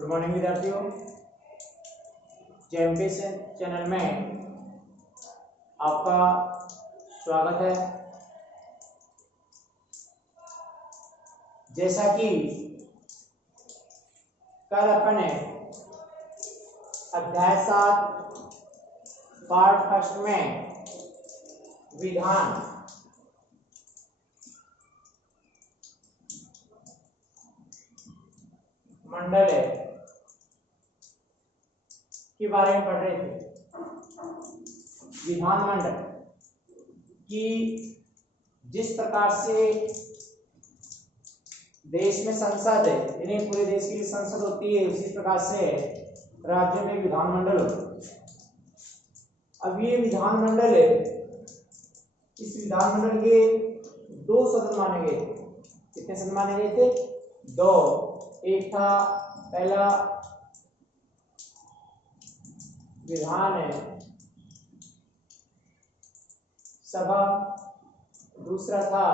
Good morning विद्यार्थियों, JMP channel में आपका स्वागत है। जैसा कि कल अपन अध्याय 7 पार्ट फर्स्ट में विधान मंडल के बारे में पढ़ रहे थे। विधान मंडल की जिस प्रकार से देश में संसद है, यानी पूरे देश की संसद होती है, उसी प्रकार से राज्य में विधानमंडल होता है। अब ये विधानमंडल है, इस विधानमंडल के 2 सदन माने गए। कितने सदन माने गए थे? 2। एक था पहला विधान सभा, दूसरा था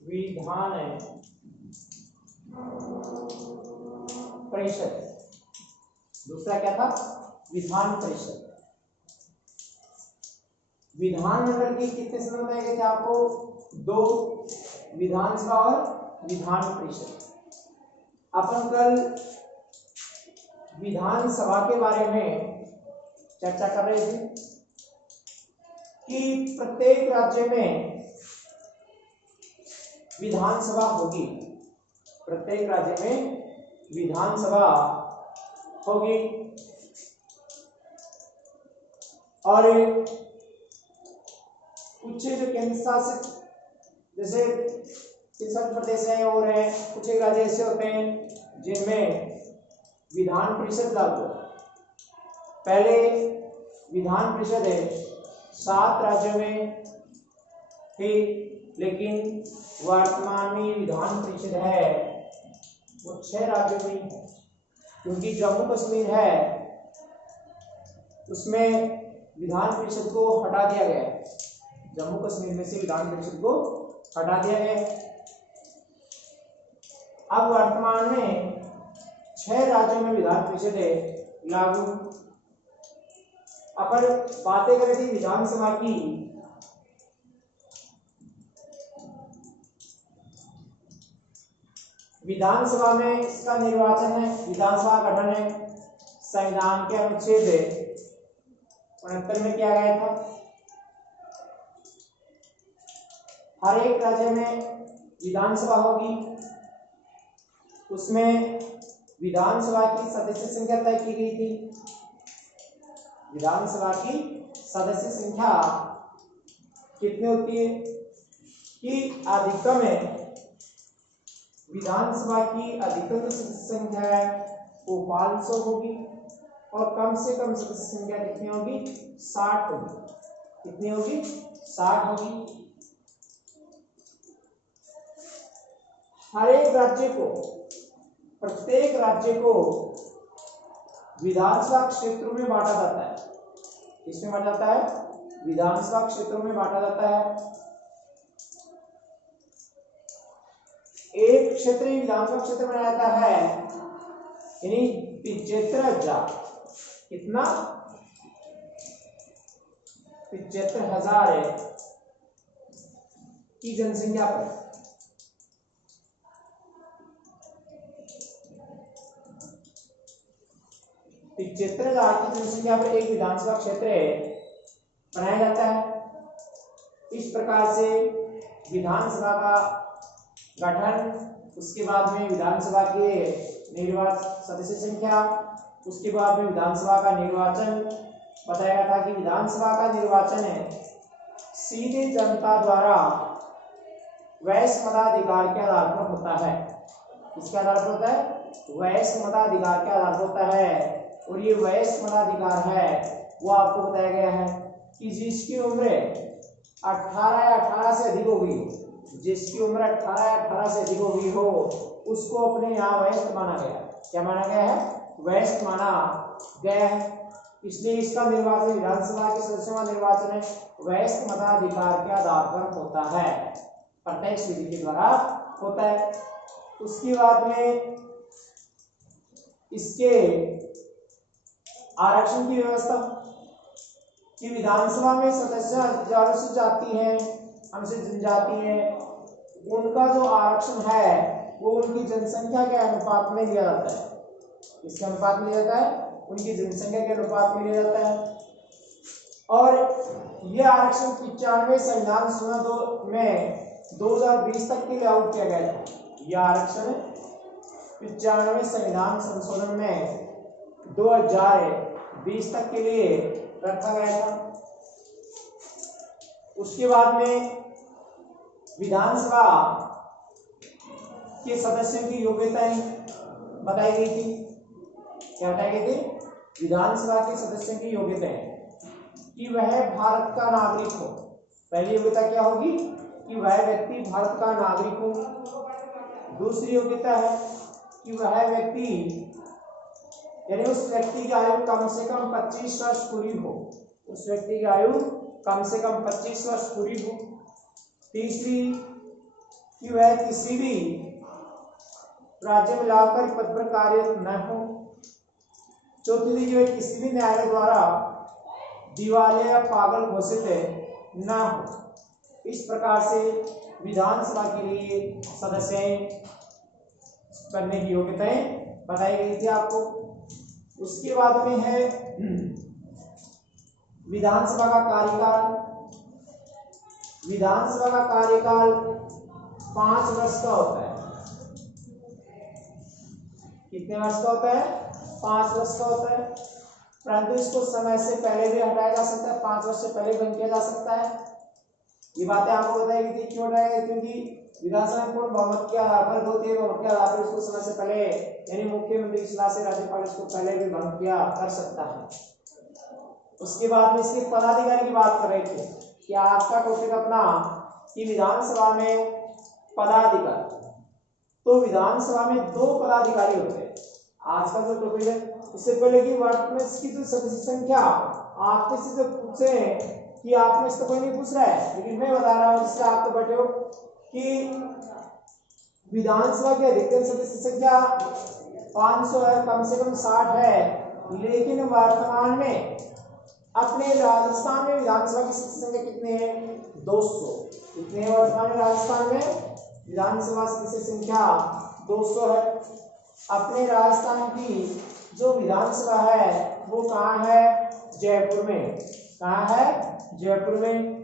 विधान परिषद। दूसरा क्या था? विधान परिषद। विधानमंडल के कितने सदन बनाए गए थे आपको? 2, विधानसभा और विधान परिषद। अपन कल विधानसभा के बारे में चर्चा कर रहे थे कि प्रत्येक राज्य में विधानसभा होगी, प्रत्येक राज्य में विधानसभा होगी। और कुछ जो केंद्र शासित जैसे संघ प्रदेश है और है, कुछ एक राज्य ऐसे होते हैं जिनमें विधान परिषद लागू है। पहले विधान परिषद 7 राज्यों में थी, लेकिन वर्तमान में विधान परिषद है वो 6 राज्यों में है, क्योंकि जम्मू कश्मीर है उसमें विधान परिषद को हटा दिया गया है। जम्मू कश्मीर में से विधान परिषद को हटा दिया गया है। अब वर्तमान में 6 राज्यों में विधान परिषद लागू। अपन बातें करें थी विधानसभा की। विधानसभा में इसका निर्वाचन है, विधानसभा का गठन है संविधान के अनुच्छेद 69 में किया गया था। हर एक राज्य में विधानसभा होगी, उसमें विधानसभा की सदस्य संख्या तय की गई थी। विधानसभा की सदस्य संख्या कितनी होती है कि अधिकतम विधानसभा की अधिकतम सदस्य संख्या है वो 500 होगी और कम से कम सदस्य संख्या कितनी होगी? 60 होगी। कितनी होगी? 60 होगी। हर एक राज्य को, प्रत्येक राज्य को विधानसभा क्षेत्रों में बांटा जाता है। किसमें बांटा जाता है? विधानसभा क्षेत्रों में बांटा जाता है। एक क्षेत्र विधानसभा क्षेत्र बनाया जाता है, यानी 75,000। कितना? 75,000 की जनसंख्या पर 75,000 की जनसंख्या पर एक विधानसभा क्षेत्र बनाया जाता है। इस प्रकार से विधानसभा का गठन, उसके बाद में विधानसभा के निर्वाचन सदस्य संख्या, उसके बाद में विधानसभा का निर्वाचन। बताया गया था कि विधानसभा का निर्वाचन सीधे जनता द्वारा वैश्य मताधिकार के आधार पर होता है। किसके आधार पर होता है? वैश्य मताधिकार के आधार पर होता है। और ये वयस्क मताधिकार है वो आपको बताया गया है कि जिसकी उम्र 18 या 18 से अधिक हो गई हो, जिसकी उम्र 18 या 18 से अधिक हो गई हो, उसको अपने यहाँ वयस्क माना गया। क्या माना गया है? वयस्क माना गया है। इसलिए इसका निर्वाचन, विधानसभा के सदस्यों का निर्वाचन वयस्क मताधिकार के आधार पर होता है, प्रत्यक्ष विधि के द्वारा होता है। उसके बाद में इसके आरक्षण की व्यवस्था कि विधानसभा में सदस्य जो अनुसूचित जाति हैं, अनुसूचित जनजाति हैं, उनका जो आरक्षण है वो उनकी जनसंख्या के अनुपात में लिया जाता है। इसके अनुपात में लिया जाता है, उनकी जनसंख्या के अनुपात में लिया जाता है। और यह आरक्षण 95 संविधान संशोधन में 2020 तक के लिए लागू किया गया था। यह आरक्षण 95 संविधान संशोधन में 2020 तक के लिए रखा गया था। उसके बाद में विधानसभा के सदस्यों की योग्यताएं बताई गई थी। क्या बताई गई थी? विधानसभा के सदस्यों की योग्यताएं कि वह भारत का नागरिक हो। पहली योग्यता क्या होगी? कि वह व्यक्ति भारत का नागरिक हो। दूसरी योग्यता है कि वह व्यक्ति यानी उस व्यक्ति की आयु कम से कम 25 वर्ष पूरी हो। उस व्यक्ति की आयु कम से कम 25 वर्ष पूरी हो। तीसरी कि वह किसी भी राज्य में लाभकारी पद पर कार्यरत न हो। चौथी कि वह किसी भी न्यायालय द्वारा दिवालिया या पागल घोषित न हो। इस प्रकार से विधानसभा के लिए सदस्य बनने की योग्यताएं बताई गई थी आपको। उसके बाद में है विधानसभा का कार्यकाल। विधानसभा का कार्यकाल 5 वर्ष का होता है। कितने वर्ष का होता है? 5 वर्ष का होता है। परंतु इसको समय से पहले भी हटाया जा सकता है, 5 वर्ष से पहले बंद किया जा सकता है। ये बातें आपको बताई गई थी। क्यों हटाया गया? क्योंकि विधानसभा में पूर्ण बहुमत के आधार पर 2/3 बहुमत के आधार पर इसको समय से पहले यानी मुख्यमंत्री की सलाह से राज्यपाल इसको पहले भी भंग किया कर सकता है। उसके बाद में इसके पदाधिकारी की बात कर रहे थे कि आज का टॉपिक अपना कि विधानसभा में पदाधिकारी। तो विधानसभा में 2 पदाधिकारी होते हैं। आज का जो टॉपिक है, इससे पहले कि वर्तमान की जो सदस्य संख्या आप में से जो पूछे कि आप में से तो कोई नहीं पूछ रहा है, लेकिन मैं बता रहा हूं जिससे आप तो बैठे हो कि विधानसभा की अधिकतम सदस्य संख्या 500 है, कम से कम 60 है। लेकिन वर्तमान में अपने राजस्थान में विधानसभा की सदस्य संख्या कितनी है? 200। कितने है वर्तमान में राजस्थान में विधानसभा सदस्य संख्या? 200 है। अपने राजस्थान की जो विधानसभा है वो कहाँ है? जयपुर में। कहाँ है? जयपुर में।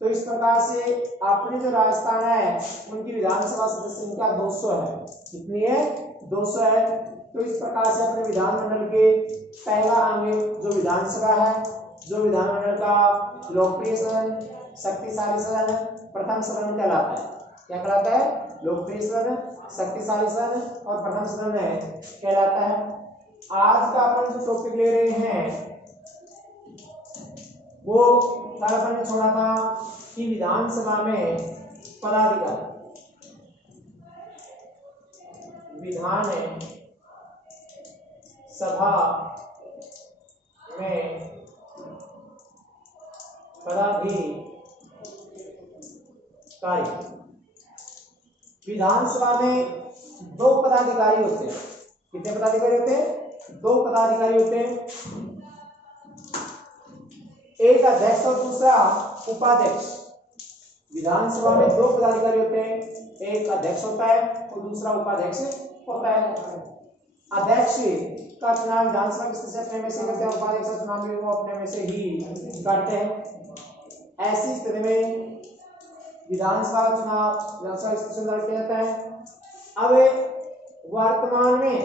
तो इस प्रकार से अपने जो राजस्थान है उनकी विधानसभा सदस्य संख्या 200 है। कितनी है? 200 है। तो इस प्रकार से अपने विधानमंडल के पहला अंग जो विधानसभा है, जो विधानमंडल का लोकप्रिय सदन, शक्तिशाली सदन, प्रथम सदन कहलाता है। क्या कहलाता है? लोकप्रिय सदन, शक्तिशाली सदन और प्रथम सदन कहलाता है। आज का अपन जो टॉपिक ले रहे हैं वो कल अपन ने छोड़ा था कि विधानसभा में पदाधिकारी। विधान सभा में पदाधिकारी। विधानसभा में 2 पदाधिकारी होते हैं। कितने पदाधिकारी होते हैं? 2 पदाधिकारी होते हैं। एक अध्यक्ष और दूसरा उपाध्यक्ष। विधानसभा में 2 पदाधिकारी होते हैं, एक अध्यक्ष होता है और दूसरा उपाध्यक्ष होता है। अध्यक्ष का चुनाव विधानसभा के सदस्य अपने में से करते हैं, उपाध्यक्ष का चुनाव भी वो अपने में से ही करते हैं। ऐसी स्थिति में विधानसभा का चुनाव विधानसभा के सदस्य द्वारा किया जाता है। अब वर्तमान में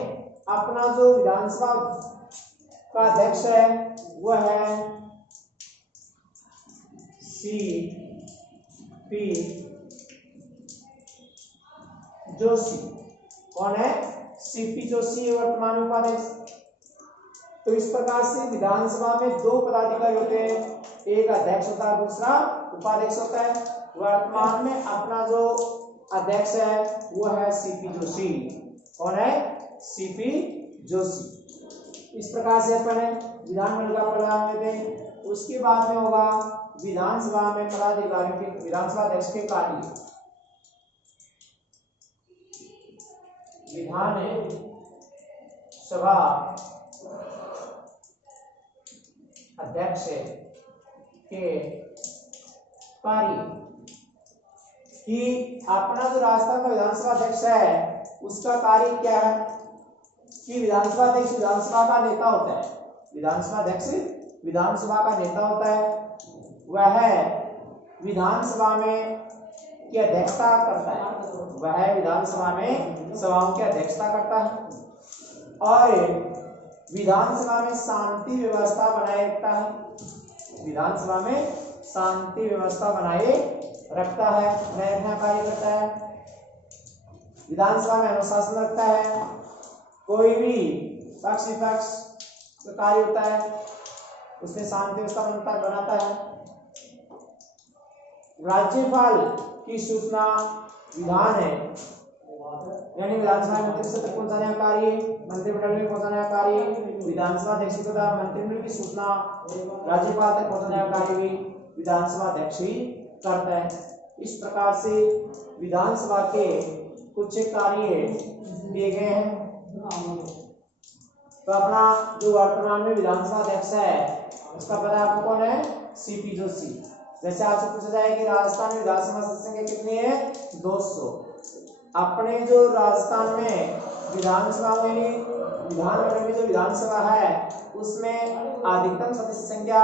अपना जो विधानसभा का अध्यक्ष है वह है सीपी जोशी। कौन है? सीपी जोशी वर्तमान उपाध्यक्ष। तो इस प्रकार से विधानसभा में 2 पदाधिकारी होते हैं, एक अध्यक्ष होता है, दूसरा उपाध्यक्ष होता है। वर्तमान में अपना जो अध्यक्ष है वो है सीपी जोशी। कौन है? सीपी जोशी। इस प्रकार से अपन विधानमंडल का परिणाम लेते हैं। उसके बाद में होगा विधानसभा में पदाधिकारियों के, विधानसभा अध्यक्ष के कार्य। विधान सभा अध्यक्ष के कार्य कि अपना जो राजस्थान का विधानसभा अध्यक्ष है उसका कार्य क्या है कि विधानसभा अध्यक्ष विधानसभा का नेता होता है। विधानसभा अध्यक्ष विधानसभा का नेता होता है। वह विधानसभा में की अध्यक्षता करता है। वह विधानसभा में सभाओं की अध्यक्षता करता है और विधानसभा में शांति व्यवस्था बनाए रखता है। विधानसभा में शांति व्यवस्था बनाए रखता है, नया कार्य करता है। विधानसभा में अनुशासन रखता है। कोई भी पक्ष विपक्ष का कार्य होता है उसमें शांति व्यवस्था बनाता है। राज्यपाल की सूचना विधान है, यानी विधानसभा मंत्री तक पहुंचाने का कार्य, मंत्रिमंडल में पहुंचाने का कार्य, विधानसभा अध्यक्ष को मंत्रिमंडल की सूचना राज्यपाल तक पहुंचाने का कार्य भी विधानसभा अध्यक्ष ही करता है। इस प्रकार से विधानसभा के कुछ कार्य दिए गए हैं। तो अपना जो वर्तमान में विधानसभा अध्यक्ष है उसका पता आपको कौन है? सीपी जोशी। जैसे आपसे पूछा जाए कि राजस्थान में विधानसभा संख्या कितनी है? 200। अपने जो राजस्थान में विधानसभा में विधानमंडल में जो विधानसभा है उसमें अधिकतम सदस्य संख्या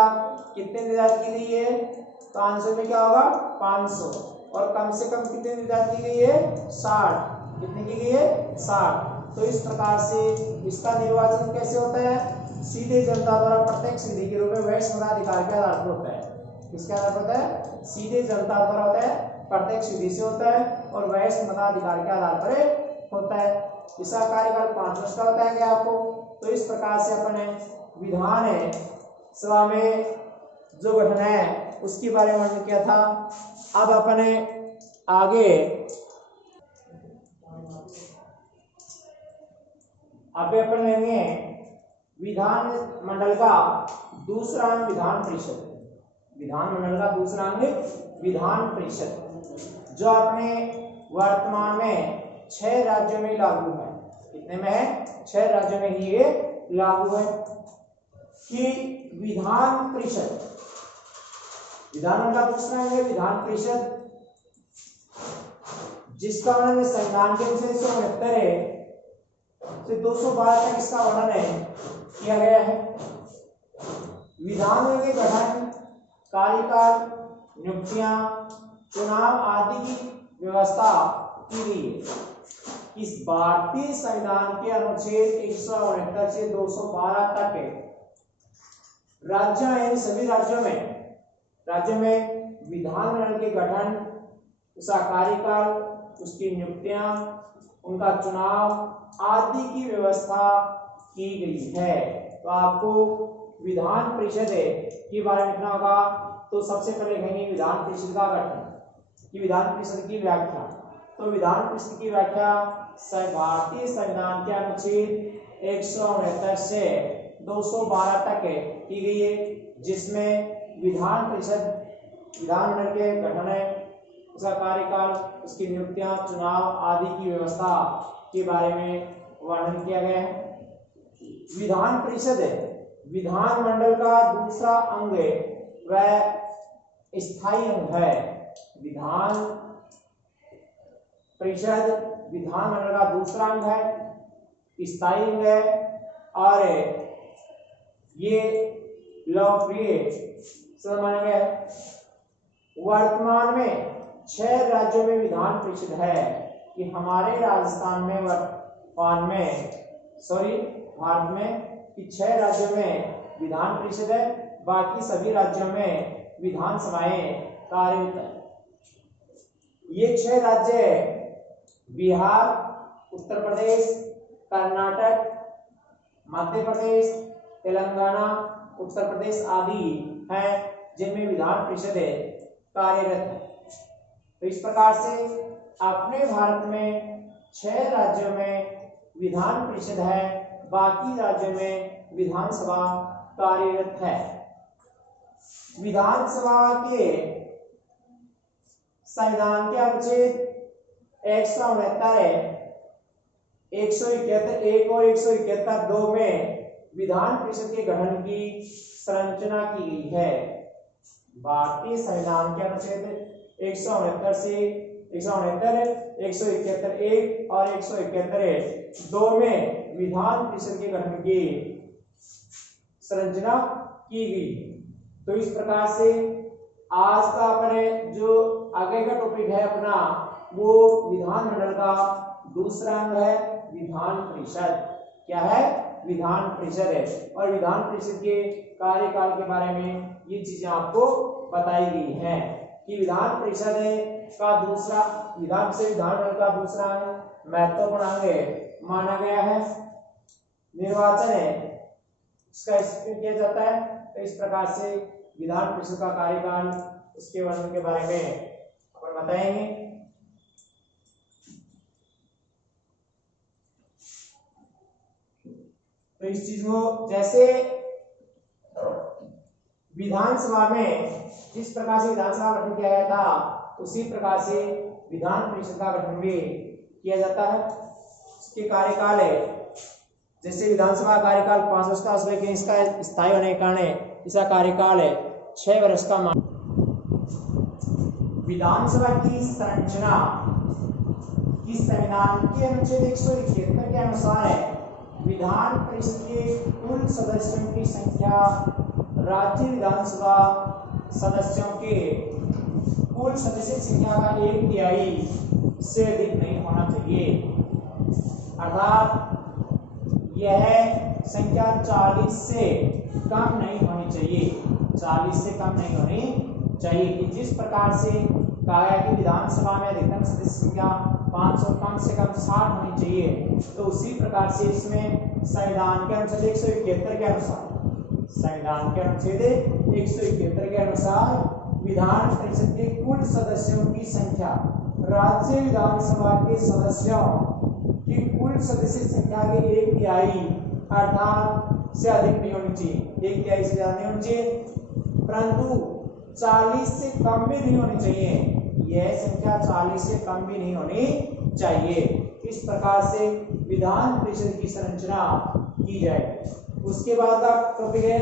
कितने निर्धारित की गई है? तो आंसर में क्या होगा? 500। और कम से कम कितने निर्धारित की गई है? 60। कितनी की गई है? 60। तो इस प्रकार से इसका निर्वाचन कैसे होता है? सीधे जनता द्वारा प्रत्यक्ष विधि के रूप में वैश्य मताधिकार के आधार पर होता है। किसके आधार पर होता है? सीधे जनता द्वारा होता है, प्रत्यक्ष विधि से होता है और वैश्य मताधिकार के आधार पर होता है। इसका कार्यकाल 5 वर्ष का बताया गया आपको। तो इस प्रकार से अपने विधान है सभा में जो गठन है उसके बारे में वर्णन किया था। अब अपने आगे अपन लेंगे विधान मंडल का दूसरा अंग विधान परिषद। विधान मंडल का दूसरा अंग विधान परिषद जो अपने वर्तमान में 6 राज्यों में लागू है। कितने में है? 6 राज्यों में ही ये लागू है कि विधान परिषद, विधान मंडल का दूसरा अंग है विधान परिषद, जिसका वर्णन संविधान के अनुच्छेद 169 से 212 तक इसका वर्णन किया गया है। विधान के गठन, कार्यकाल, नियुक्तियां, चुनाव आदि की व्यवस्था की गई है। इस भारतीय संविधान के अनुच्छेद 169 से 212 तक राज्य यानी सभी राज्यों में विधानमंडल के गठन, उसका कार्यकाल, उसकी नियुक्तियां, उनका चुनाव आदि की व्यवस्था की गई है। तो आपको विधान परिषद के बारे में लिखना होगा। तो सबसे पहले लिखेंगे विधान परिषद का गठन कि विधान परिषद की व्याख्या। तो विधान परिषद की व्याख्या भारतीय संविधान के अनुच्छेद 169 से 212 तक की गई है, जिसमें विधान परिषद विधानमंडल के गठन है, उसका कार्यकाल, उसकी नियुक्तियां, चुनाव आदि की व्यवस्था के बारे में वर्णन किया गया है। विधान परिषद विधानमंडल का दूसरा अंग वह स्थायी अंग है। विधान परिषद विधानमंडल का दूसरा अंग है, स्थायी अंग है और ये लोकप्रिय माना गया है। वर्तमान में 6 राज्यों में विधान परिषद है कि हमारे राजस्थान में वर्तमान में भारत में कि 6 राज्यों में विधान परिषद है, बाकी सभी राज्यों में विधानसभाएं कार्यरत है। ये 6 राज्य बिहार, उत्तर प्रदेश, कर्नाटक, मध्य प्रदेश, तेलंगाना, उत्तर प्रदेश आदि हैं जिनमें विधान परिषद कार्यरत है। तो इस प्रकार से अपने भारत में 6 राज्यों में विधान परिषद है, बाकी राज्यों में विधानसभा कार्यरत है। विधानसभा के संविधान के अनुच्छेद 169 171 एक और 171 दो में विधान परिषद के गठन की संरचना की गई है। भारतीय संविधान के अनुच्छेद 169 से 169, 171 एक और 171 दो में विधान परिषद के गठन की संरचना की गई। तो इस प्रकार से आज का अपने जो आगे का टॉपिक है अपना वो विधानमंडल का दूसरा अंग है विधान परिषद। क्या है? विधान परिषद है। और विधान परिषद के कार्यकाल के बारे में ये चीजें आपको बताई गई हैं कि विधान परिषद का दूसरा विधानमंडल का दूसरा अंग महत्वपूर्ण अंग माना गया है। निर्वाचन है इसका किया जाता है। तो इस प्रकार से विधान परिषद का कार्यकाल उसके वर्णन के बारे में अपन बताएंगे। तो इस चीज को जैसे विधानसभा में जिस प्रकार से विधानसभा गठन किया गया था उसी प्रकार से विधान परिषद का गठन भी किया जाता है। इसके कार्यकाल है जैसे विधानसभा कार्यकाल 5 वर्ष का, लेकिन इसका स्थायी होने के कारण इसका कार्यकाल है 6 वर्ष का। विधानसभा की संरचना की संविधान के अनुच्छेद 171 के अनुसार है विधान परिषद के कुल सदस्यों की संख्या राज्य विधानसभा सदस्यों के कुल सदस्य संख्या का 1/3 से अधिक नहीं होना चाहिए। अर्थात यह संख्या 40 से कम नहीं होनी चाहिए। 40 से कम नहीं होनी चाहिए कि जिस प्रकार से कहा है कि विधानसभा में अधिकतम सदस्य संख्या 500 कम से कम 60 होनी चाहिए। तो उसी प्रकार से इसमें संविधान के अनुच्छेद 171 के अनुसार के अनुसार विधान परिषद के कुल सदस्यों की संख्या राज्य विधानसभा के सदस्यों की कुल सदस्य संख्या के 1/3 अर्थात से अधिक नहीं होनी चाहिए। 1/3 से ज्यादा नहीं होनी चाहिए, परंतु 40 से कम भी नहीं होनी चाहिए। यह संख्या 40 से कम भी नहीं होनी चाहिए। इस प्रकार से विधान परिषद की संरचना की जाए। उसके बाद का टॉपिक है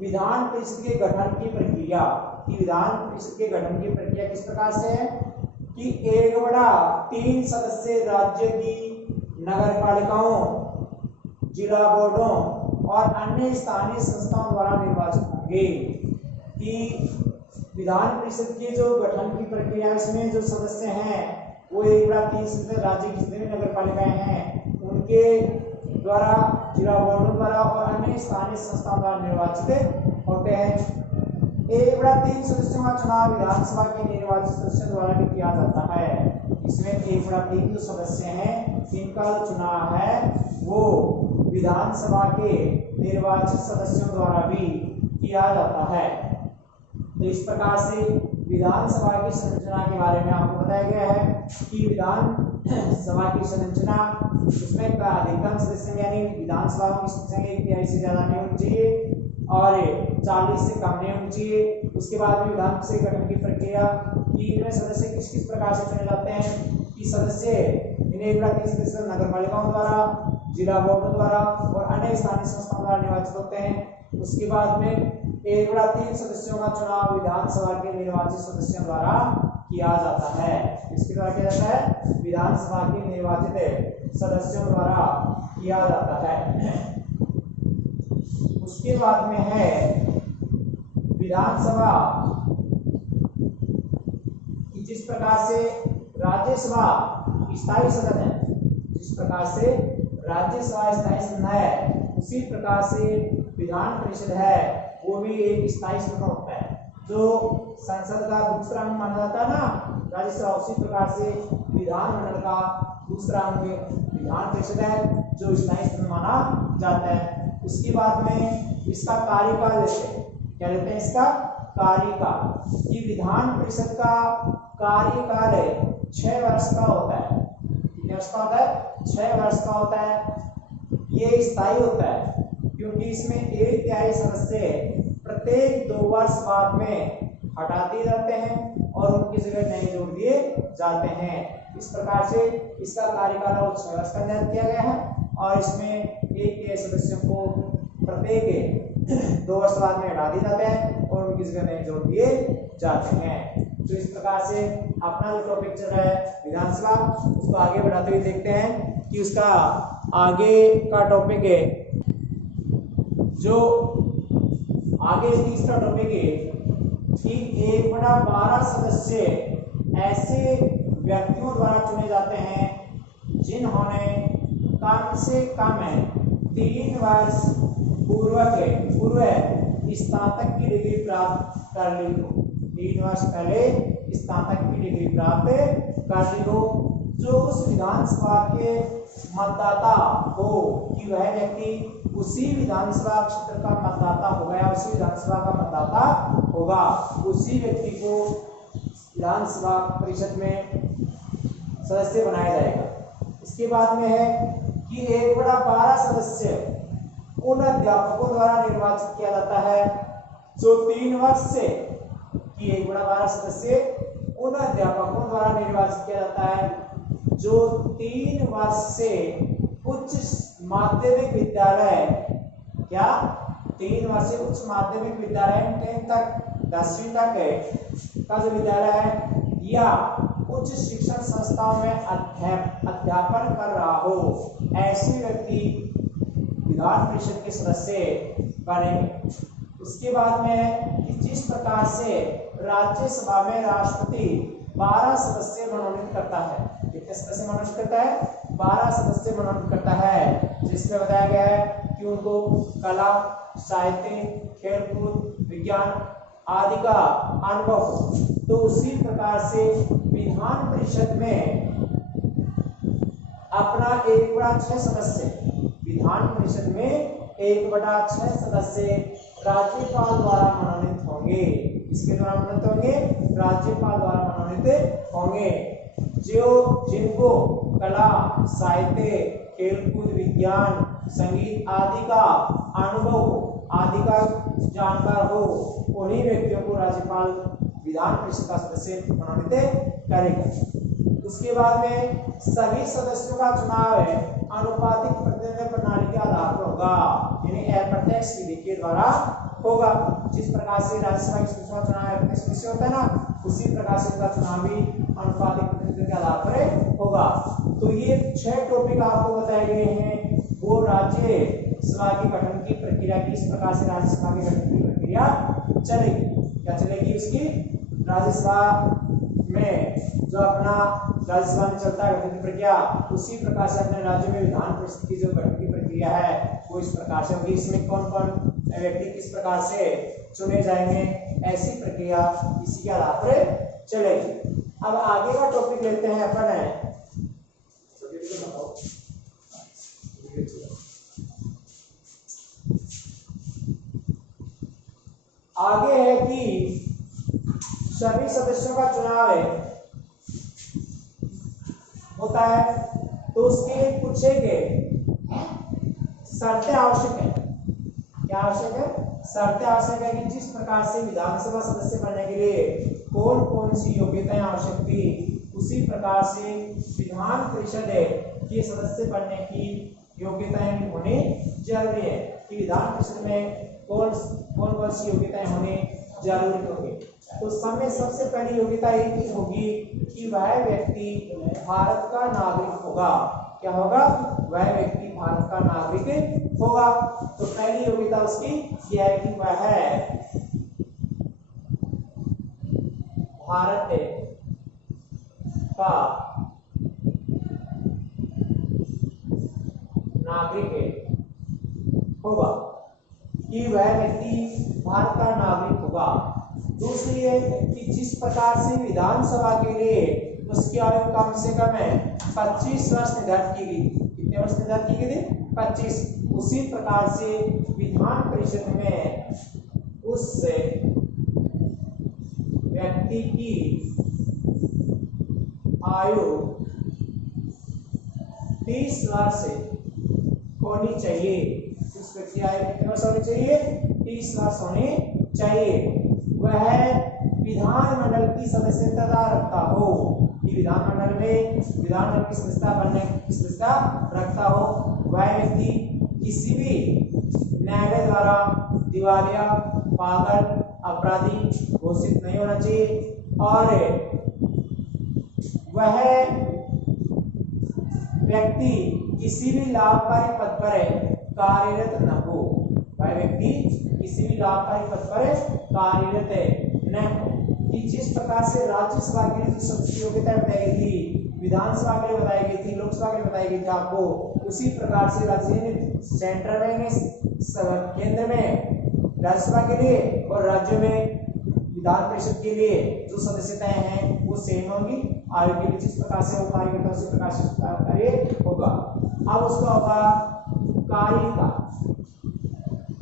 विधान परिषद के गठन की प्रक्रिया। कि विधान परिषद के गठन की प्रक्रिया किस प्रकार से है कि 1/3 सदस्य राज्य की नगर पालिकाओं, जिला बोर्डों और अन्य स्थानीय संस्थाओं द्वारा निर्वाचित होंगे। कि विधान परिषद की जो गठन की प्रक्रिया इसमें जो सदस्य हैं वो 1/3 सदस्य राज्य की जितनी नगर पालिकाएं हैं उनके द्वारा, जिला बोर्डों द्वारा और अन्य स्थानीय संस्थाओं द्वारा निर्वाचित होते हैं। 1/3 सदस्यों का चुनाव विधानसभा के निर्वाचित सदस्यों द्वारा भी किया जाता है। इसमें 1/3 जो सदस्य हैं इनका जो चुनाव है वो विधानसभा के निर्वाचित सदस्यों द्वारा भी किया जाता है। तो इस प्रकार से विधानसभा की संरचना के बारे में आपको बताया गया है कि विधानसभा की संरचना उसमें अधिकतम सदस्य यानी विधानसभा की संख्या 1/3 से ज्यादा नहीं होनी चाहिए और 40 से कम नहीं होनी चाहिए। उसके बाद में विधान से गठन की प्रक्रिया कि इनमें सदस्य किस किस प्रकार से चुने जाते हैं कि सदस्य इन्हें 1/3 सदस्य नगर पालिकाओं द्वारा, जिला बोर्डों द्वारा और अन्य स्थानीय संस्थाओं द्वारा निर्वाचित होते हैं। उसके बाद में 1/3 सदस्यों का चुनाव विधानसभा के निर्वाचित सदस्यों द्वारा किया जाता है। इसके द्वारा किया जाता है विधानसभा के निर्वाचित सदस्यों द्वारा किया जाता है। उसके बाद में है विधानसभा जिस प्रकार से राज्यसभा स्थायी सदन है, जिस प्रकार से राज्यसभा स्थायी सदन है उसी प्रकार से विधान परिषद है वो भी एक स्थायी सदन होता है जो संसद का दूसरा अंग माना जाता है ना राज्यसभा। उसी प्रकार से विधानमंडल का दूसरा अंग विधान परिषद है जो स्थायी सदन माना जाता है। उसके बाद में इसका कार्यकाल लेते हैं। क्या लेते हैं? इसका कार्यकाल। कि विधान परिषद का कार्यकाल 6 वर्ष का होता है। कितने वर्ष का होता है? 6 वर्ष का होता है। ये स्थायी होता है क्योंकि इसमें 1/3 सदस्य प्रत्येक 2 वर्ष बाद में हटा दिए जाते हैं और उनकी जगह नए जोड़ दिए जाते हैं। इस प्रकार से इसका कार्यकाल 6 वर्ष का निर्धारित किया गया है और इसमें एक सदस्यों को प्रत्येक 2 वर्ष बाद में हटा दिए जाते हैं और उनकी जगह नए जोड़ दिए जाते हैं। तो इस प्रकार से अपना जो टॉपिक चल रहा है विधानसभा, उसको आगे बढ़ाते हुए देखते हैं कि उसका आगे का टॉपिक है, जो आगे तीसरा टॉपिक है कि 1/12 सदस्य ऐसे व्यक्तियों द्वारा चुने जाते हैं जिन्होंने कम से कम 3 वर्ष पूर्व स्नातक की डिग्री प्राप्त कर ली हो। 3 वर्ष पहले स्नातक की डिग्री प्राप्त कर ली हो। जो उस विधानसभा के मतदाता हो कि वह व्यक्ति उसी विधानसभा क्षेत्र का मतदाता होगा या उसी विधानसभा का मतदाता होगा, उसी व्यक्ति को विधानसभा परिषद में सदस्य बनाया जाएगा। इसके बाद में है कि 1/12 सदस्य उन अध्यापकों द्वारा निर्वाचित किया जाता है जो 3 वर्ष से, कि 1/12 सदस्य उन अध्यापकों द्वारा निर्वाचित किया जाता है जो 3 वर्ष से उच्च माध्यमिक विद्यालय, क्या 3 वर्ष से उच्च माध्यमिक विद्यालय 10 तक 10वीं तक का जो विद्यालय है या उच्च शिक्षण संस्थाओं में अध्यापन कर रहा हो, ऐसे व्यक्ति विधान परिषद के सदस्य बनेंगे। उसके बाद में कि जिस प्रकार से राज्यसभा में राष्ट्रपति 12 सदस्य मनोनीत करता है, कितने सदस्य मनोनीत करता है? 12 सदस्य मनोनीत करता है, जिसमें बताया गया है कि उनको कला, साहित्य, खेलकूद, विज्ञान आदि का अनुभव हो। तो उसी प्रकार से विधान परिषद में अपना 1/6 सदस्य, विधान परिषद में 1/6 सदस्य राज्यपाल द्वारा मनोनीत होंगे। इसके द्वारा मनोनीत होंगे, राज्यपाल द्वारा मनोनीत होंगे। जिनको कला, साहित्य, खेलकूद, विज्ञान, संगीत आदि का अनुभव हो, आदि का जानकार हो, उन्हीं व्यक्तियों को राज्यपाल विधान परिषद का सदस्य मनोनीत करेगा। उसके बाद में सभी सदस्यों का चुनाव अनुपातिक प्रतिनिधित्व प्रणाली के आधार पर होगा, यानी अप्रत्यक्ष विधि के द्वारा होगा। जिस प्रकार से राज्यसभा की चुनाव अप्रत्यक्ष विधि से होता है ना, उसी प्रकार से इसका चुनाव भी अनुपातिक प्रतिनिधित्व के आधार पर होगा। तो ये 6 टॉपिक आपको बताए गए हैं, वो राज्यसभा के गठन की प्रक्रिया की, इस प्रकार से राज्यसभा के गठन की प्रक्रिया चलेगी। क्या चलेगी? उसकी राज्यसभा में जो अपना राज्यसभा में चलता है गठन की प्रक्रिया, उसी प्रकार से अपने राज्य में विधान परिषद की जो गठन की प्रक्रिया है वो इस प्रकार से होगी। इसमें कौन कौन व्यक्ति किस प्रकार से चुने जाएंगे, ऐसी प्रक्रिया इसी के आधार पर चलेगी। अब आगे का टॉपिक लेते हैं अपन, आगे है कि सभी सदस्यों का चुनाव होता है, तो उसके लिए कुछ शर्तें आवश्यक है। क्या आवश्यक है? शर्तें आवश्यक है कि जिस प्रकार से विधानसभा सदस्य बनने के लिए कौन कौन सी योग्यताएं आवश्यक थी, उसी प्रकार से विधान परिषद के सदस्य बनने की योग्यताएं होनी जरूरी है। कि विधान परिषद में कौन कौन सी योग्यताएं होनी जरूरी होगी। तो समय सबसे पहली योग्यता एक ही होगी कि वह व्यक्ति भारत का नागरिक होगा। क्या होगा? वह व्यक्ति भारत का नागरिक होगा। तो पहली योग्यता उसकी यह है कि वह भारत का नागरिक होगा, कि वह व्यक्ति भारत का नागरिक होगा। दूसरी है कि जिस प्रकार से विधानसभा के लिए उसकी आयु कम से कम 25 वर्ष निर्धारित की गई। कितने वर्ष निर्धारित की गई थी? 25। उसी प्रकार से विधान परिषद में उस व्यक्ति की आयु 30 वर्ष होनी चाहिए। उस व्यक्ति आयु कितने वर्ष होनी चाहिए? 30 वर्ष होनी चाहिए। वह विधानमंडल की सदस्यता रखता हो। कि विधानमंडल में विधानसभा की सदस्यता रखता हो वह व्यक्ति किसी भी न्यायालय द्वारा दिवालिया, पागल, अपराधी घोषित नहीं होना चाहिए और वह व्यक्ति किसी भी लाभकारी पद पर कार्यरत न हो। वह व्यक्ति किसी भी लाभकारी पद पर कार्यरत न हो। कि जिस प्रकार से राज्यसभा के लिए जो सदस्य योग्यता बताई गई थी, विधानसभा के लिए बताई गई थी, लोकसभा के लिए बताई गई थी आपको, उसी प्रकार से राज्य सेंटर में केंद्र में राज्यसभा के लिए और राज्य में विधान परिषद के लिए जो सदस्यताएं हैं वो सेम होंगी। आयु के लिए जिस प्रकार से वो कार्य करता है उसी प्रकार से कार्य होगा। अब उसका होगा कार्यकाल,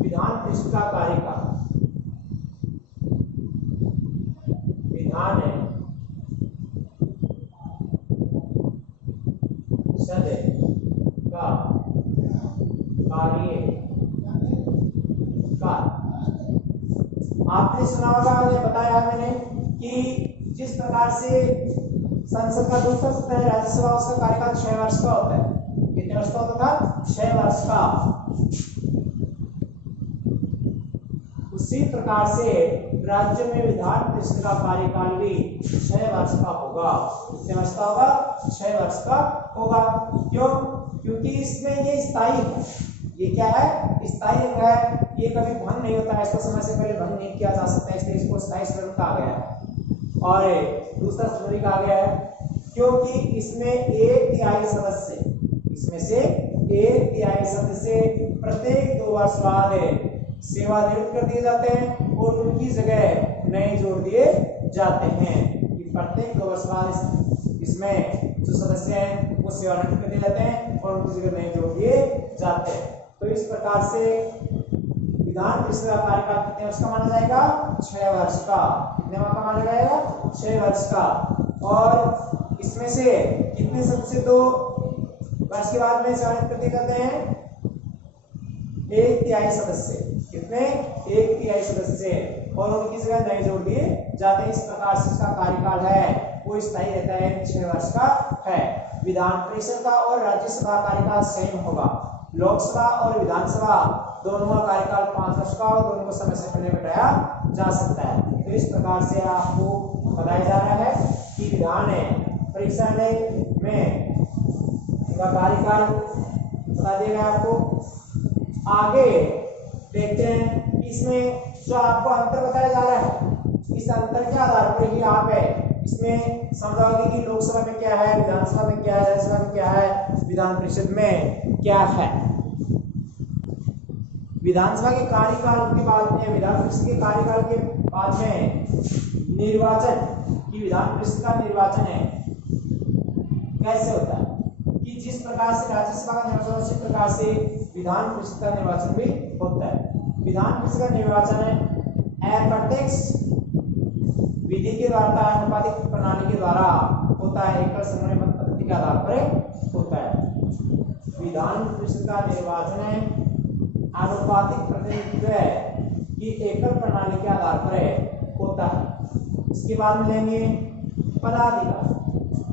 विधान परिषद का कार्यकाल। विधान परिषद का कार्यकाल आपने सुना होगा, बताया मैंने कि जिस प्रकार से संसद का दूसरा सदन है राज्यसभा, उसका कार्यकाल 6 वर्ष का होता है। कितने वर्ष का होता था? 6 वर्ष का। उसी प्रकार से राज्य में विधान परिषद का कार्यकाल भी 6 वर्ष का होगा। कितने वर्ष का होगा? 6 वर्ष का होगा। क्यों? क्योंकि इसमें ये स्थायी है। ये क्या है? स्थायी है। ये कभी भंग नहीं होता है, इसको समय से पहले भंग नहीं किया जा सकता है, इसलिए इसको स्थायी सदन कहा गया है। और दूसरा सदन कहा गया है क्योंकि इसमें 1/3 सदस्य, इसमें से 1/3 सदस्य प्रत्येक 2 वर्ष बाद सेवानिवृत्त कर दिए जाते हैं और उनकी जगह नए जोड़ दिए जाते हैं। कि प्रत्येक 2 वर्ष बाद इसमें जो सदस्य हैं वो सेवानिवृत्त कर दिए जाते हैं और उनकी जगह नए जोड़ दिए जाते हैं। तो इस प्रकार से विधान परिषद का कार्यकाल कितने वर्ष का माना जाएगा? 6 वर्ष का। कितने वर्ष का माना जाएगा? 6 वर्ष का। और इसमें से कितने सदस्य 2 वर्ष के बाद में सेवानिवृत्त कर दिए जाते हैं? 1/3 सदस्य। कितने? 1/3 सदस्य और उनकी जगह नए जोड़ दिए जाते हैं। इस प्रकार से इसका कार्यकाल है वो स्थायी रहता है, 6 वर्ष का है। विधान परिषद का और राज्यसभा कार्यकाल सेम होगा। लोकसभा और विधानसभा दोनों का कार्यकाल 5 वर्ष का और दोनों को समय से पहले बढ़ाया जा सकता है। तो इस प्रकार से आपको बताया जा रहा है कि विधान परिषद में इनका कार्यकाल बता दिया गया आपको। आगे देखते हैं इसमें जो आपको अंतर बताया जा रहा है, इस अंतर के आधार पर ही आप इसमें समझाओगे कि लोकसभा में क्या है, विधानसभा में क्या है, राज्यसभा में क्या है, विधान परिषद में क्या है। विधानसभा के कार्यकाल के बाद में, विधान परिषद के कार्यकाल के बाद में निर्वाचन, की विधान परिषद का निर्वाचन है कैसे होता है कि जिस प्रकार से राज्यसभा का निर्वाचन उसी प्रकार से विधान परिषद का निर्वाचन भी होता है। विधान परिषद का निर्वाचन अप्रत्यक्ष विधि के द्वारा, आनुपातिक प्रणाली के द्वारा होता है, एकल संगठन मत पद्धति के आधार पर होता है। विधान परिषद का निर्वाचन आनुपातिक प्रतिनिधित्व की एकल प्रणाली के आधार पर होता है। इसके बाद में लेंगे पदाधिकारी।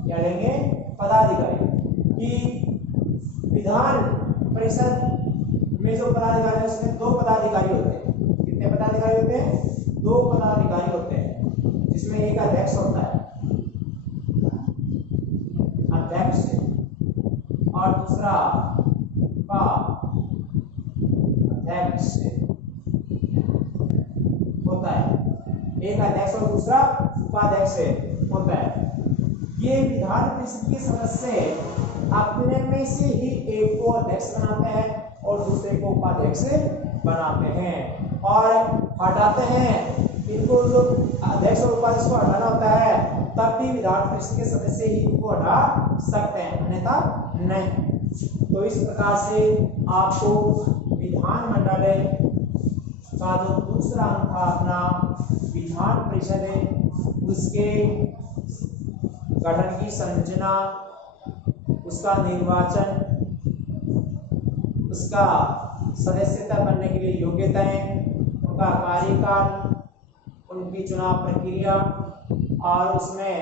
क्या लेंगे? पदाधिकारी। कि विधान परिषद में जो पदाधिकारी है उसमें 2 पदाधिकारी होते हैं। कितने पदाधिकारी होते हैं? 2 पदाधिकारी होते हैं, जिसमें एक अध्यक्ष होता है, अध्यक्ष, और दूसरा उपाध्यक्ष होता है। एक अध्यक्ष और दूसरा उपाध्यक्ष होता है। ये विधान परिषद के सदस्य अपने में से ही एक को अध्यक्ष बनाते हैं और दूसरे को उपाध्यक्ष बनाते हैं और हटाते हैं। इनको जो अध्यक्ष और उपाध्यक्ष को हटाना होता है तब भी विधान परिषद के सदस्य ही इनको हटा सकते हैं, अन्यथा नहीं। तो इस प्रकार से आपको विधानमंडल का जो दूसरा अंग था अपना विधान परिषद है, उसके गठन की संरचना, उसका निर्वाचन, उसका सदस्यता बनने के लिए योग्यताएं, उनका कार्यकाल, उनकी चुनाव प्रक्रिया और उसमें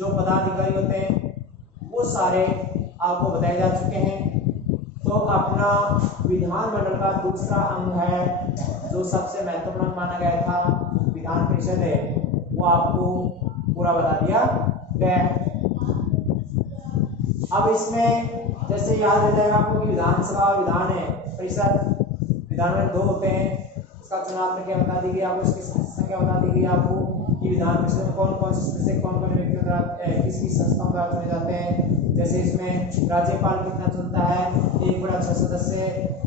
जो पदाधिकारी होते हैं वो सारे आपको बताए जा चुके हैं। तो अपना विधानमंडल का दूसरा अंग है जो सबसे महत्वपूर्ण अंग माना गया था, विधान परिषद है, वो आपको पूरा बता दिया गया है। अब इसमें जैसे याद रह जाएगा आपको कि विधानसभा और विधान है परिषद, विधान में दो होते हैं, इसका चुनाव प्रक्रिया बता दी गई आपको, इसकी संख्या बता दी गई आपको कि विधान परिषद में कौन कौन से कौन कौन व्यक्तियों द्वारा किस किस संस्थाओं द्वारा चुने जाते हैं। जैसे इसमें राज्यपाल कितना चुनता है, 1/6 सदस्य,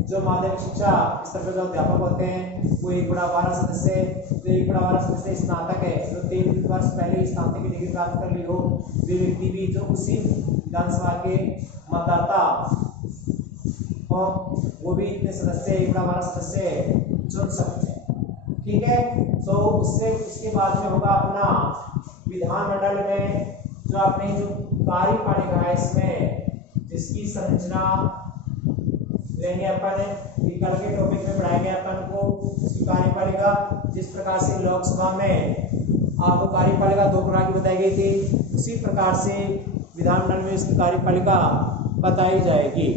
जो माध्यमिक शिक्षा स्तर पर जो अध्यापक होते हैं वो 1/12 सदस्य, जो 1/12 सदस्य स्नातक है, जो 3 वर्ष पहले स्नातक की डिग्री प्राप्त कर ली हो, वे व्यक्ति भी जो उसी विधानसभा के मतदाता और वो भी इतने सदस्य 1/12 सदस्य चुन सकते हैं। ठीक है, तो उसके बाद में होगा अपना विधानमंडल में जो अपनी जो कार्यपालिका है, इसमें जिसकी संरचना लेंगे अपन, कल के टॉपिक में पढ़ाएंगे अपन को इसकी कार्यपालिका। जिस प्रकार से लोकसभा में आपको कार्यपालिका 2 प्रकार की बताई गई थी, उसी प्रकार से विधानमंडल में इसकी कार्यपालिका बताई जाएगी।